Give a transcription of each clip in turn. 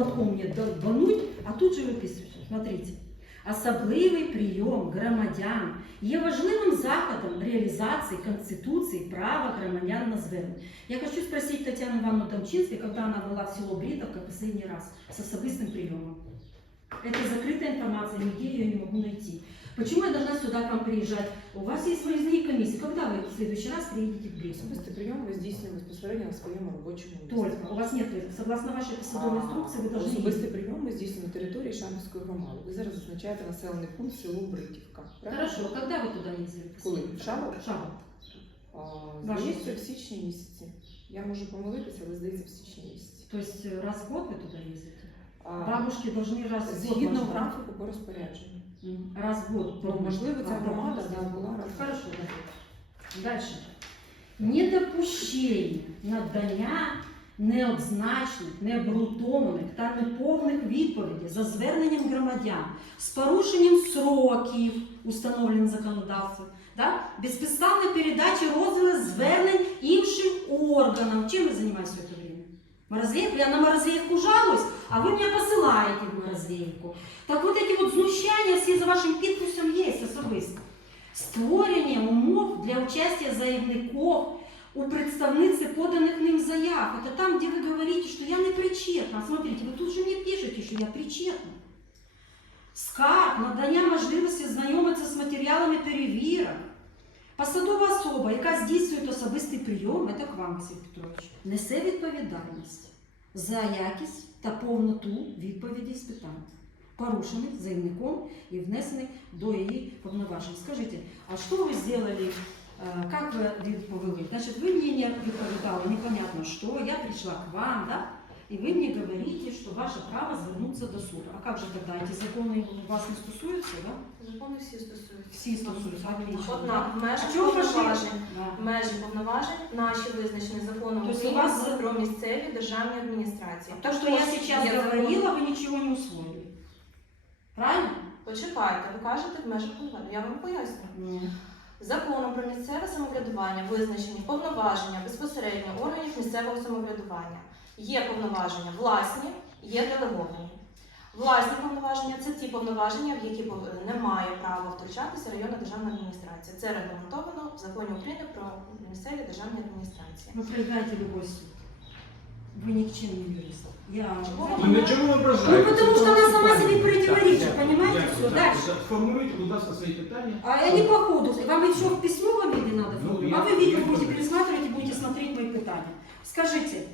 молотком мне долбануть, а тут же виписують. Смотрите. Особливий прийом громадян є важливим заходом реалізації Конституції права громадян на звернення. Я хочу спросить Татьяну Ивановну Домчинской, когда она была в село Бритовка последний раз с особистым приемом. Это закрытая информация, нигде я ее не могу найти. Почему я должна сюда к вам приезжать? У вас есть выездные комиссии. Когда вы в следующий раз приедете в Бритовку? Особистий прийом ви здійснює безпосередньо на своєму робочому місці. Только, у вас нет, согласно вашей посадовой А, инструкции, вы должны Особистий прийом ми здійснюємо на території Шамівської громади. Ви зараз зазначаєте населений пункт село Бритівка. правильно? Хорошо, когда вы туда ездили? Коли? В Шабов? Шабов. А, Ваш Здається, язик. в січні місяці. Я можу помилитися, але здається, в січні місяці. То есть э, раз в год вы туда ездите? А, Бабушки должны раз в год. Згідно может, графіку по розпорядженню. Раз в год. Ну, можливо, ця громада да, була раз. Хорошо, да. Дальше. Недопущення надання неоднозначних, необґрунтованих та неповних відповідей за зверненням громадян з порушенням сроків, установлених законодавством, да? безпідставної передачі розділу звернень іншим органам. Чим ви займаєтесь в це время? Морозеев? Я на Морозеевку жалуюсь, а вы меня посылаете в Морозеевку. Так вот эти вот знущання всі за вашим підписом є особисто. Створення умов для участия заявників у представниці поданих ним заяв. Это там, где вы говорите, что я не причетна. Смотрите, вы тут же мне пишете, що я причетна. Скарг, надання можливості знайомитися з матеріалами перевірок. Посадова особа, яка здійснює особистий прийом, це к вам, Василь Петрович, несе відповідальність за якість та повноту відповіді з питань, порушених заявником і внесених до її повноважень. Скажіть, а що ви зробили, е, як ви відповіли? Значить, ви мені не відповідали, непонятно що, я прийшла к вам, да? И вы мне говорите, что ваше право звернуться до суду. А как же тогда эти законы вас не стосуются, да? Закони всі стосуються. Всі стосуються, отлично. Однак в межах А чого ви повноважень, Да. в межі повноважень наші визначені законом Тобто у України вас- про місцеві державні адміністрації. То, что я Також сейчас є закон- говорила, вы ничего не усвоили. Правильно? Почекайте, ви кажете в межах повноважень. Я вам поясню. Законом про місцеве самоврядування визначені повноваження безпосередньо органів місцевого самоврядування. Є повноваження власні, є делеговані. Власні повноваження це ті повноваження, в які пов- не має права втручатися районна державна адміністрація. Це регламентовано в законі України про місцеві державні адміністрації. Вы проиграете любой суд. Вы никчемный юрист. Я... Чего знаете, вы Ну ничего вы ображаете. Ну, потому что она сама себе противоречит, Так, понимаете, дякую. всё, Так, дальше. Формулюйте, будь ласка, свої питання. А они по ходу. Вам еще в письмовом виде надо? Ну, формулировать? я- а вы видео я- будете пересматривать и будете смотреть мои питания. Скажите, э, э,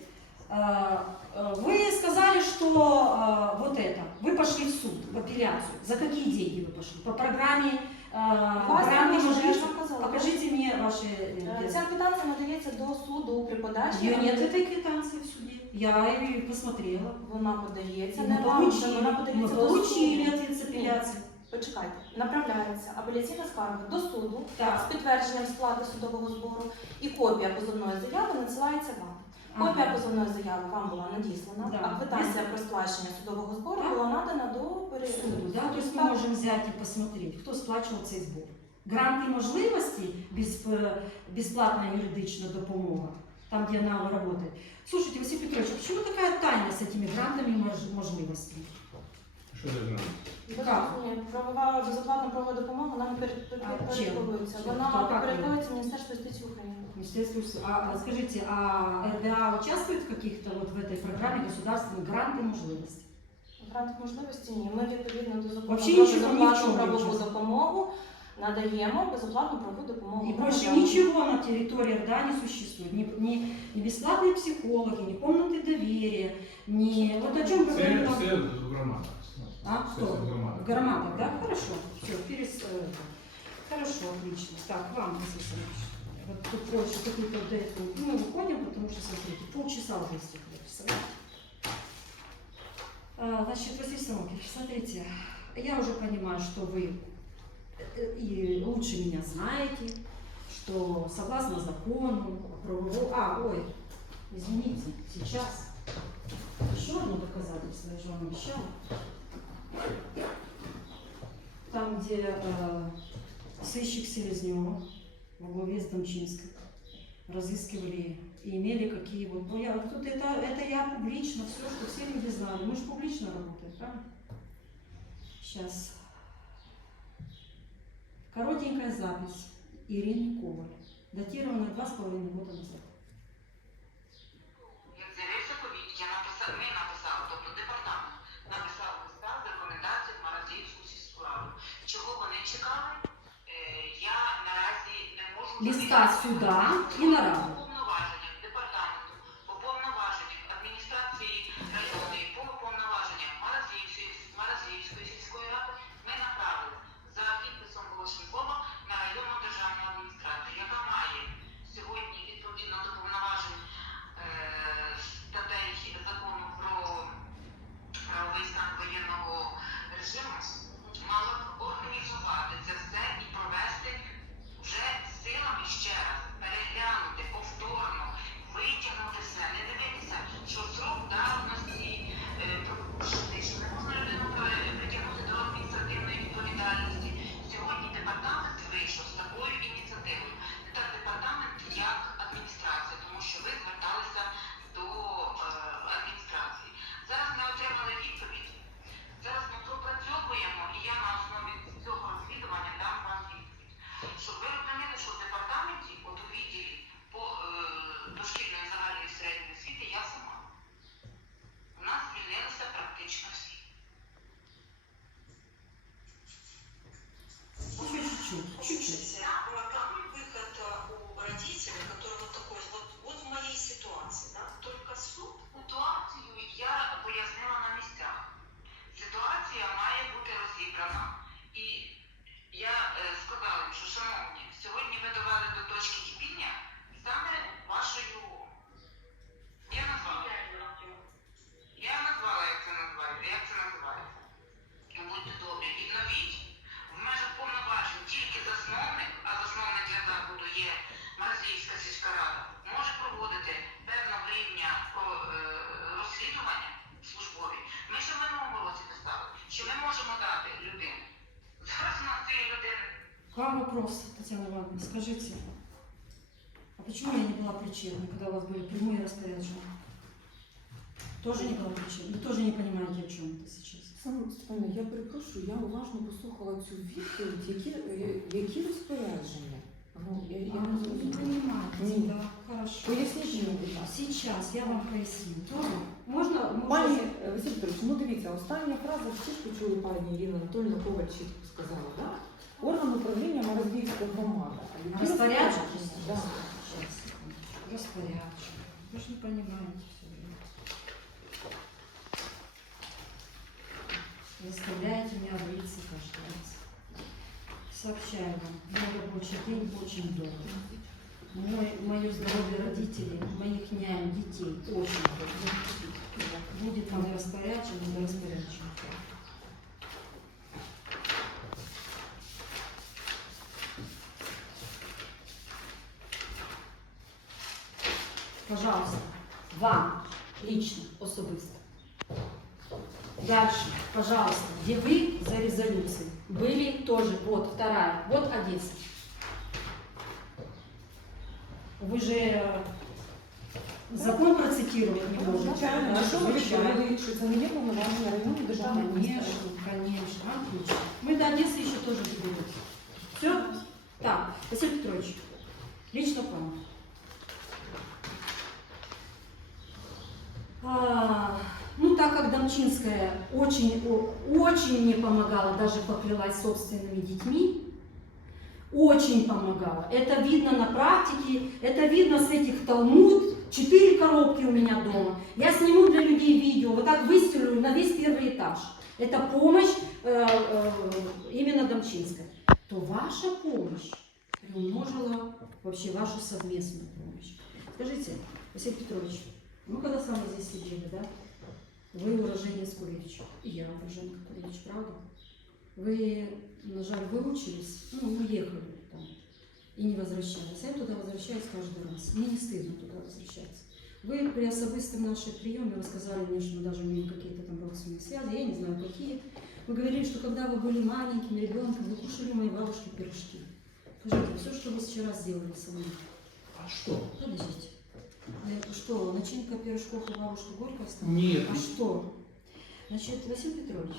вы сказали, что э, вот это, вы пошли в суд, в апелляцию. За какие деньги вы пошли? По программе э, Власне, гранты я ж можливости? вам казала. Покажите мне ваши... Е, э, Ця квитанція надається до суду при подачі. Ее нет этой квитанции в суде. Я ее посмотрела. Вона подається, Мы не вам, получили, вона мы подається до получили суду. ответ с апелляции. Почекайте, направляється апеляційна скарга до суду Так. з підтвердженням сплати судового збору, і копія позовної заяви надсилається вам. Копія позовної заяви вам була надіслана, Да. а квитанція про сплачення судового збору Так. була надана до суду, перегляду. да? то есть мы можем взять и посмотреть, хто сплачував цей збор. Гранти можливості, без, е, безплатна юридична допомога, там, где она работает. Слушайте, Василий Петрович, а почему такая тайна с этими грантами и мож- можливостями? Що значить? Так. Правова безоплатна правова допомога нам А, чим? підпорядковується. Чим? Вона як підпорядковується Міністерству юстиції України. Министерство юстиции. А, а скажите, а РДА участвует в каких-то вот в этой программе государственных гранты и можливості? Грант можливості ні. Ми відповідно до закону Вообще про нічого, ні в безоплатну чому не правову участвуємо. допомогу надаємо безоплатну правову допомогу. И больше громадянам. ничего на территории РДА не существует. Ни, ни, ни бесплатные психологи, ни комнаты доверия, ни... Вот о чем Це, говорила... це в громадах. А, Це кто? в громадах. В Гарматах, да? Хорошо. Все, перес... э, Хорошо, отлично. Так, вам, Василий Александрович. Вот тут больше какую-то этого... Ну, мы выходим, потому что, смотрите, полчаса уже представляете? А, Значит, Василий Самокич, смотрите, я уже понимаю, что вы э, и лучше меня знаете, что согласно закону, правовому... А, ой, извините, сейчас. Еще одно доказательство, я же вам обещала. Там, где э, сыщик Селезнева во главе с Домчинской разыскивали и имели какие вот... Ну, я, вот тут это, это я публично, все, что все люди знали. Мы же публично работаем, правильно? Сейчас. Коротенькая запись Ирины Коваль, датированная два с половиной года назад. Листа сюда і на раду. І я е, сказала що шановні, сьогодні ви довели до точки кипіння саме вашою. Я назвала. Я назвала, як це називається, як це називається. Будьте добрі, відновіть в межах повноважень тільки засновник, а засновник для закладу є Марзійська сільська рада, може проводити певного рівня е, розслідування службові. Ми ще в минулому році писали, що ми можемо дати К вам вопрос, Татьяна Ивановна, скажите, а почему я не была причиной, когда у вас были прямые распоряжения? Тоже не была причиной? Вы тоже не понимаете, о чем это сейчас? Саме Степане, я перепрошую, я уважно послухала цю відповідь, які, е, які розпорядження. Ну, я, я не А, вы не зрозуміла. понимаете, Нет. да, хорошо. Поясніть мені, будь ласка. Сейчас я вам поясню. Тоже? Можно? можно Пані е, Василь Петрович, ну дивіться, остання фраза всі ж почули пані Ірина Анатольовна Коваль чітко сказала, так? Орган управління Морозівська громада. А які Распоряджение? розпорядження? Да. Сейчас, секунду. Распоряджение. Вы же не понимаете все время. Заставляете меня бриться каждый раз. Сообщаю вам, мой рабочий день очень долго. Мой, мое здоровье родителей, моих нянь, детей очень долго. Будет вам распоряджение, да Дальше, пожалуйста, где вы за резолюцией были тоже, вот вторая, вот Одесса. Вы же э, закон процитировать не можете. Звичайно, на що ви Звичайно. відповіли, що це не є повноваження районної державної Конечно, адміністрації? конечно, отлично. Мы до Одессы еще тоже доберемся. Все? Так, Василий Петрович, лично к вам. Домчинская очень, очень мне помогала, даже поклялась собственными детьми, очень помогала. Это видно на практике, это видно с этих талмуд. Четыре коробки у меня дома. Я сниму для людей видео, вот так выстелю на весь первый этаж. Это помощь э, э, именно Домчинская. То ваша помощь приумножила вообще вашу совместную помощь. Скажите, Василий Петрович, мы когда с вами здесь сидели, да? Вы уроженец Кулевича, и я уроженка Кулевич, правда? Вы, на жаль, выучились, ну, уехали там и не возвращались. А я туда возвращаюсь каждый раз. Мне не стыдно туда возвращаться. Вы при особистом нашей приеме, вы сказали мне, что мы даже имеем какие-то там родственные связи, я не знаю какие. Вы говорили, что когда вы были маленьким ребенком, вы кушали моей бабушки пирожки. Скажите, все, что вы вчера сделали со мной, А что? Подождите. Это что, начинка пирожков у бабушки Горькой стала? Нет. А что? Значит, Василий Петрович,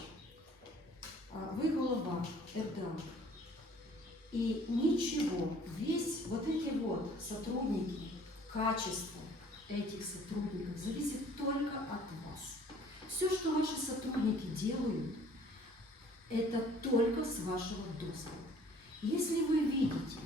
а вы голова РДА. И ничего, весь вот эти вот сотрудники, качество этих сотрудников зависит только от вас. Все, что ваши сотрудники делают, это только с вашего дозвола. Если вы видите,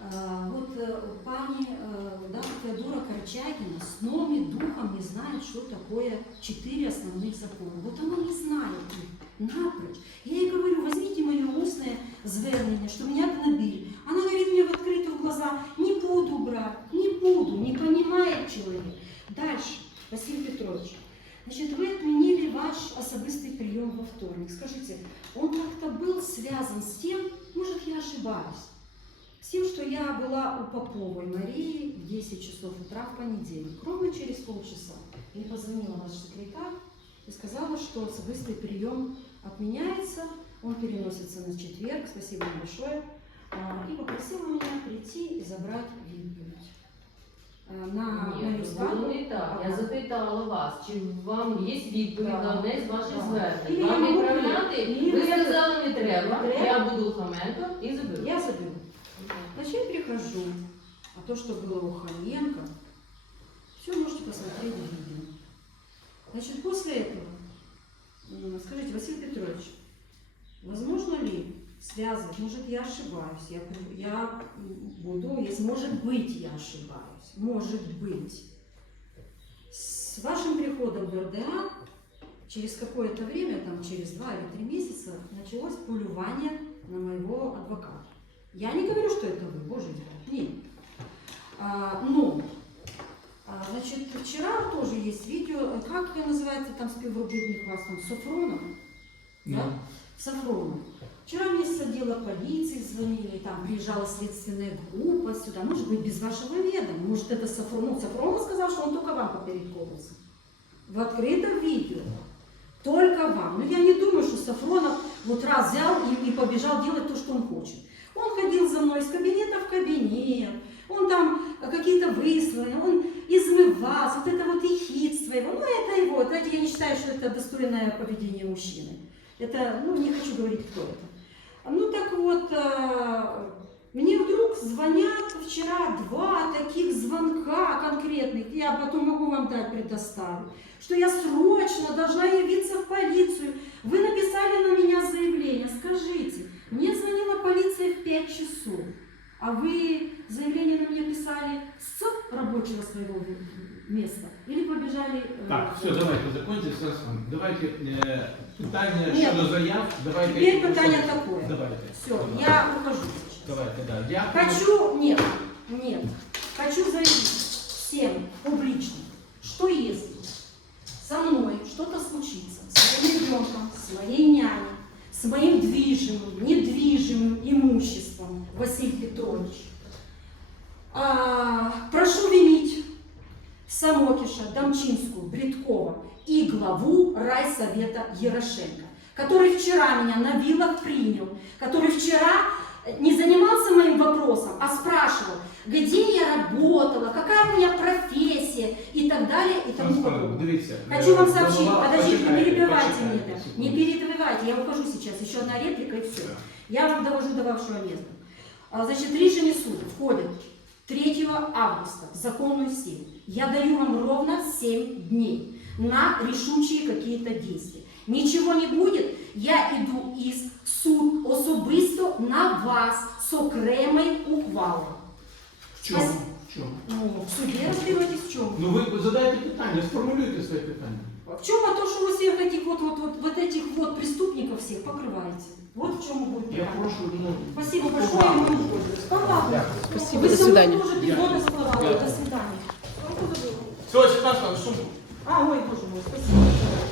вот э, пани э, да, Феодора Корчагина сном и духом не знает, что такое четыре основных закона. Вот она не знает их напрочь. Я ей говорю, возьмите моє усне звернення, что меня гнобили. Она говорит мне в открытые глаза, не буду брать, не буду, не понимает человек. Дальше, Василий Петрович, значит, вы отменили ваш особистый прием во вторник. Скажите, он как-то был связан с тем, может, я ошибаюсь, с тем, что я была у Поповой Марии в 10 часов утра в понедельник, ровно через полчаса. Мне позвонила ваш секретарь и сказала, что особистый прием отменяется, он переносится на четверг, спасибо вам большое, А, и попросила меня прийти и забрать відповідь. А, На Ні, мою це скаргу. було не так. Я Ага. запитала вас, чи вам є відповідь Так. на одне з ваших Так. звернень. Ні, Вам я можу. відправляти? Ні, Ви не сказали, не треба. Не треба. Я буду Хоменко і заберу. Я заберу. Значит, я прихожу, а то, что было у Хоменко, все можете посмотреть в видео. Значит, после этого, м, скажите, Василий Петрович, возможно ли связывать, может, я ошибаюсь, я, я буду, если, может быть, я ошибаюсь, может быть, с вашим приходом в РДА через какое-то время, там через два или три месяца, началось полювание на моего адвоката. Я не говорю, что это вы, боже мой, нет. А, но, а, значит, вчера тоже есть видео, как называется там співробітник вас там, Софронов? Ну, Сафронов. Вчера мне с отдела полиции звонили, там приезжала следственная группа сюда, может быть, без вашего ведома. Может, это Сафронов. Сафронов сказал, что он только вам попередковывался. В открытом видео. Только вам. Но я не думаю, что Сафронов вот раз взял и, и побежал делать то, что он хочет. За мной из кабинета в кабинет, он там какие-то выслания, он измывался, вот это вот ехидство его, ну это его, знаете, я не считаю, что это достойное поведение мужчины. Это, ну, не хочу говорить, кто это. Ну, так вот, э, мне вдруг звонят вчера два таких звонка конкретных, я потом могу вам дать, предоставить, что я срочно должна явиться в полицию. Вы написали на меня заявление, скажите, мне звонила полиция в 5 часов, а вы заявление на меня писали с рабочего своего места или побежали... э, Так, все, давайте закончите зараз. Давайте е, питання Ні. щодо заяв. Давайте. Теперь питание такое. Давайте. Все, я ухожу сейчас. Давайте, да. Дякую. Хочу, нет, нет, хочу заявить всем публично, что если со мной что-то случится, с моим ребенком, с моей няней, с моим движимым, недвижимым имуществом, Василий Петрович, а, прошу винить Самокиша, Домчинскую, Бредкова и райсовета Ярошенко, который вчера меня на вилах принял, который вчера не занимался моим вопросом, а спрашивал, где я работала, какая у меня профессия и так далее и тому подобное. Хочу вам е, сообщить, подождите, не перебивайте меня, секунду. не перебивайте, я ухожу сейчас, еще одна реплика и все. Я вам довожу до вашего места. А, Значит, решение суда входит 3 августа в законную силу. Я даю вам ровно 7 дней на решучие какие-то действия. Ничего не будет, я иду із суд особисто на вас з окремою ухвалою. В чому? В чому? Ну, в суді розберетесь в чому. Ну ви задайте питання, сформулюйте своє питання. В чем а то, что вы всех этих вот, вот, вот, вот этих вот преступников всех покрываете? Вот в чем будет Я питание. прошу, ну, Спасибо большое, повагу. мы уходим. Повагу. Спасибо, Вы до сегодня свидания. тоже безводно всплывала. До свидания. Все, 17 сумку. А, ой, боже мой, спасибо.